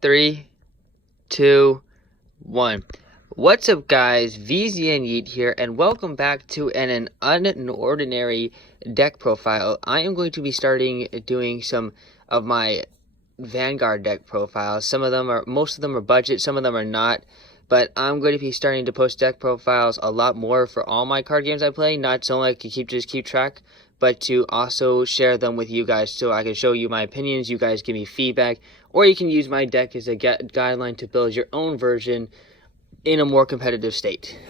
3, 2, 1. What's up, guys? VZ and Yeet here, and welcome back to an unordinary deck profile. I am going to be doing some of my Vanguard deck profiles. Most of them are budget, some of them are not. But I'm going to be starting to post deck profiles a lot more for all my card games I play, not so I can keep track, but to also share them with you guys so I can show you my opinions, you guys give me feedback, or you can use my deck as a guideline to build your own version in a more competitive state.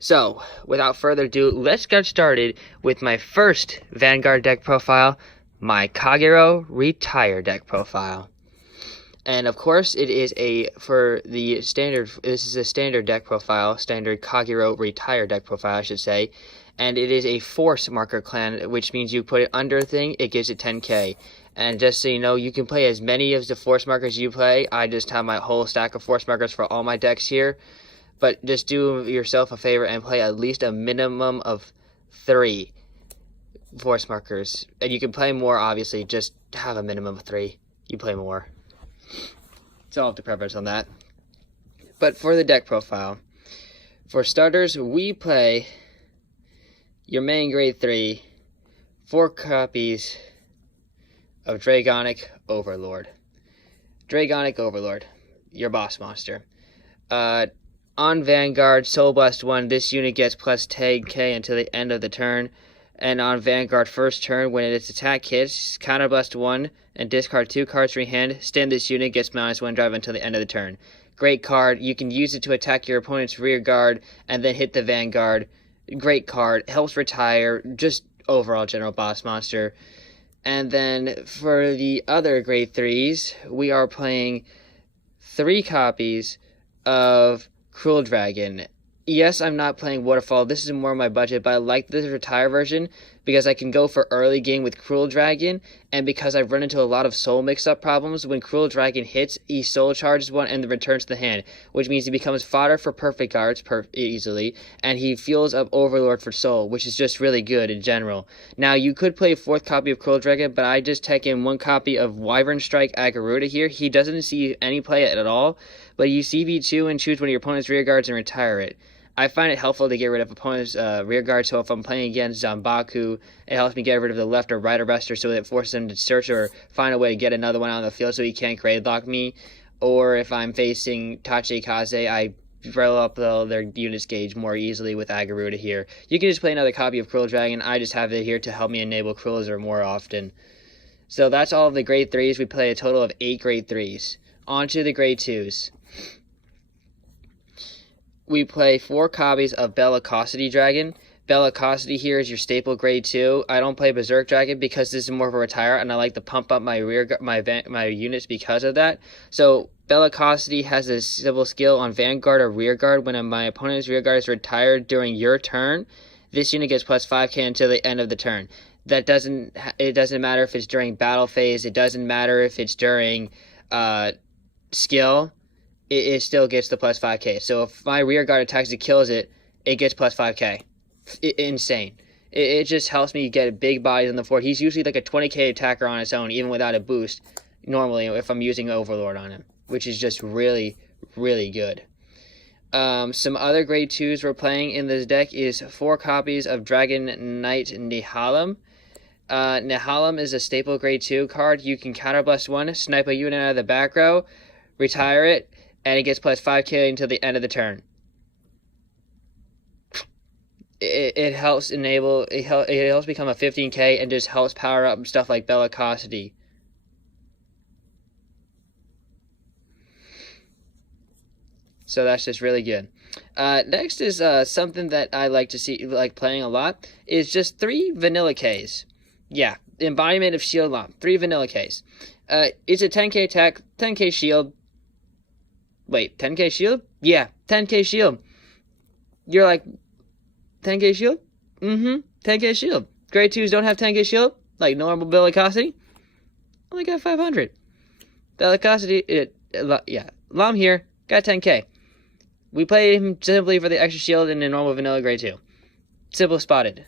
So, without further ado, let's get started with my first Vanguard deck profile, my Kagero Retire deck profile. And of course, this is a standard deck profile, standard Kagero Retire deck profile, I should say. And it is a force marker clan, which means you put it under a thing, it gives it 10k. And just so you know, you can play as many of the force markers you play. I just have my whole stack of force markers for all my decks here. But just do yourself a favor and play at least a minimum of 3 force markers. And you can play more, obviously, just have a minimum of 3. You play more. So I'll have to preface on that. But for the deck profile, for starters, we play your main grade 3, 4 copies of Dragonic Overlord. Dragonic Overlord, your boss monster. On Vanguard, Soul Blast 1, this unit gets plus 10k until the end of the turn. And on Vanguard first turn, when its attack hits, Counter Blast 1 and discard 2 cards from your hand. Stand this unit, gets -1 drive until the end of the turn. Great card. You can use it to attack your opponent's rear guard and then hit the Vanguard. Great card. Helps retire. Just overall general boss monster. And then for the other grade 3s, we are playing 3 copies of Cruel Dragon. Yes, I'm not playing Waterfall. This is more my budget, but I like this Retire version because I can go for early game with Cruel Dragon, and because I've run into a lot of soul mix-up problems. When Cruel Dragon hits, he soul charges 1 and then returns to the hand, which means he becomes fodder for perfect guards easily, and he fuels up Overlord for soul, which is just really good in general. Now, you could play a 4th copy of Cruel Dragon, but I just take in 1 copy of Wyvern Strike Agaruda here. He doesn't see any play at all, but you CB2 and choose one of your opponent's rear guards and retire it. I find it helpful to get rid of opponent's rear guard, so if I'm playing against Zanbaku, it helps me get rid of the left or right arrestor, so it forces him to search or find a way to get another one out on the field so he can't grade lock me. Or if I'm facing Tachikaze, I roll up their units gauge more easily with Agaruda here. You can just play another copy of Cruel Dragon. I just have it here to help me enable Crueler more often. So that's all of the grade 3s. We play a total of 8 grade 3s. On to the grade 2s. We play 4 copies of Bellicosity Dragon. Bellicosity here is your staple grade 2. I don't play Berserk Dragon because this is more of a retire, and I like to pump up my units because of that. So Bellicosity has a civil skill on Vanguard or Rear Guard. When my opponent's rear guard is retired during your turn, this unit gets plus 5k until the end of the turn. It doesn't matter if it's during battle phase. It doesn't matter if it's during skill. It still gets the plus 5k. So if my rear guard attacks and kills it, it gets plus 5k. Insane. It just helps me get big bodies on the board. He's usually like a 20k attacker on its own, even without a boost, normally if I'm using Overlord on him, which is just really, really good. Some other grade 2s we're playing in this deck is 4 copies of Dragon Knight Nihalam. Nihalam is a staple grade 2 card. You can counterblast 1, snipe a unit out of the back row, retire it, and it gets plus 5k until the end of the turn. It helps become a 15k and just helps power up stuff like Bellicosity. So that's just really good. Next is something that I like to see, like playing a lot, is just 3 Vanilla Ks. Yeah, embodiment of Shield Lom, 3 Vanilla Ks. It's a 10k attack, 10k shield. Wait, 10k shield? Yeah, 10k shield. You're like, 10k shield? 10k shield. Grade 2s don't have 10k shield? Like normal Bellicosity? Only got 500. Bellicosity, yeah. Lom here, got 10k. We play him simply for the extra shield in a normal vanilla grade 2. Simple spotted.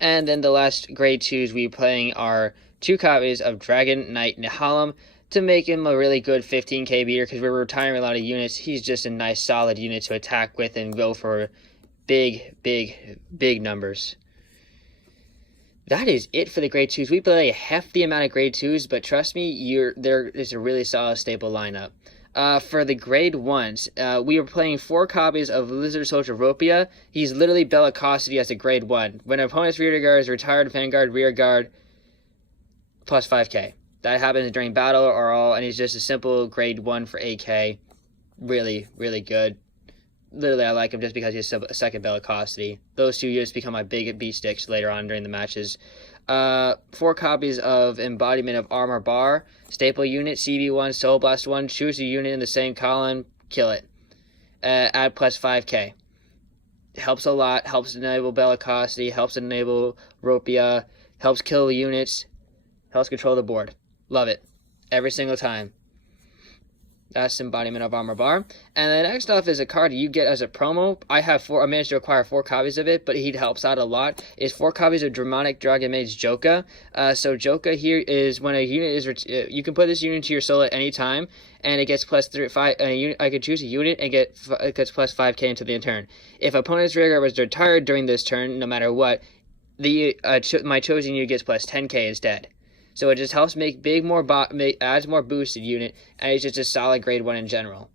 And then the last grade 2s we playing are 2 copies of Dragon Knight Nihalam to make him a really good 15k beater, because we're retiring a lot of units. He's just a nice solid unit to attack with and go for big numbers. That is it for the grade 2s. We play a hefty amount of grade 2s, but trust me, there is a really solid stable lineup. For the grade 1s, we are playing 4 copies of Lizard Soldier Ropia. He's literally bellicosity as a grade 1. When an opponent's rear guard is retired, vanguard, rear guard, plus 5k. That happens during battle or all, and he's just a simple grade 1 for AK. Really good. Literally, I like him just because he has a second bellicosity. Those 2 units become my big beat sticks later on during the matches. 4 copies of Embodiment of Armor Bar, staple unit, CB1, Soul Blast 1, choose a unit in the same column, kill it. Add plus 5k. Helps a lot, helps enable bellicosity, helps enable Ropia, helps kill the units, helps control the board. Love it. Every single time. That's Embodiment of Armor Bar. And then next off is a card you get as a promo. I managed to acquire 4 copies of it, but he helps out a lot. Is 4 copies of Dramatic Dragon Mage Joka. So Joka here is when a unit is you can put this unit to your soul at any time, and it gets plus 5. I could choose a unit and it gets plus 5k into the turn. If opponent's rear guard was retired during this turn, no matter what, my chosen unit gets plus 10k instead. So it just helps make adds more boosted unit, and it's just a solid grade 1 in general.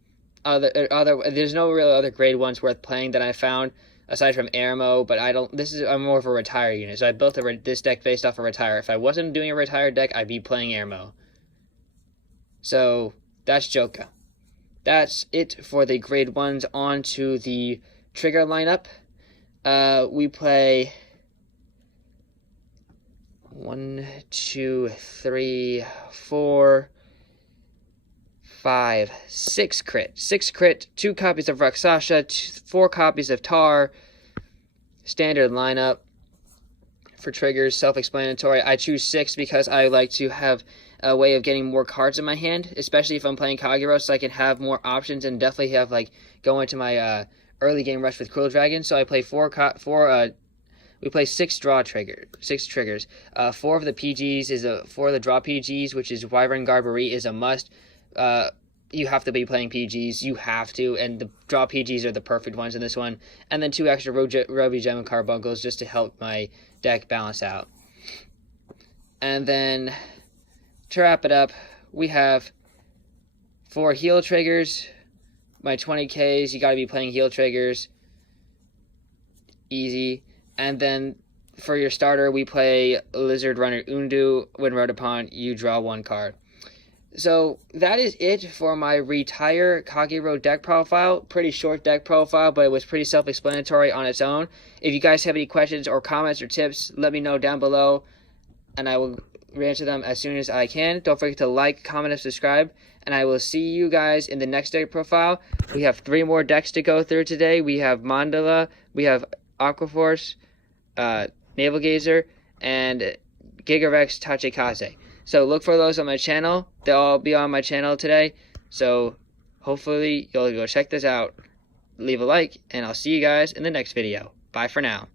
There's no real other grade 1s worth playing that I found aside from Airmo, but I'm more of a Retire unit. So I built this deck based off a Retire. If I wasn't doing a Retire deck, I'd be playing Airmo. So that's Joka. That's it for the grade 1s. On to the trigger lineup. We play 1, 2, 3, 4, 5, 6 crit. 6 crit, 2 copies of Rakshasa, 4 copies of Tar. Standard lineup for triggers, self-explanatory. I choose 6 because I like to have a way of getting more cards in my hand, especially if I'm playing Kagero, so I can have more options and definitely have go into my early game rush with Cruel Dragon. So I play we play 6 triggers. 4 of the PGs 4 of the draw PGs, which is Wyvern Garbery is a must. You have to be playing PGs. You have to, and the draw PGs are the perfect ones in this one. And then 2 extra Ruby Gem and Carbuncles just to help my deck balance out. And then to wrap it up, we have 4 heal triggers. My 20Ks, you got to be playing heal triggers. Easy. And then for your starter, we play Lizard Runner Undu. When wrote upon, you draw 1 card. So that is it for my Retire Kagero deck profile. Pretty short deck profile, but it was pretty self-explanatory on its own. If you guys have any questions or comments or tips, let me know down below, and I will answer them as soon as I can. Don't forget to like, comment, and subscribe, and I will see you guys in the next deck profile. We have 3 more decks to go through today. We have Mandala, we have Aquaforce, Naval Gazer, and Gigarex Tachikaze. So look for those on my channel. They'll all be on my channel today. So hopefully you'll go check this out. Leave a like, and I'll see you guys in the next video. Bye for now.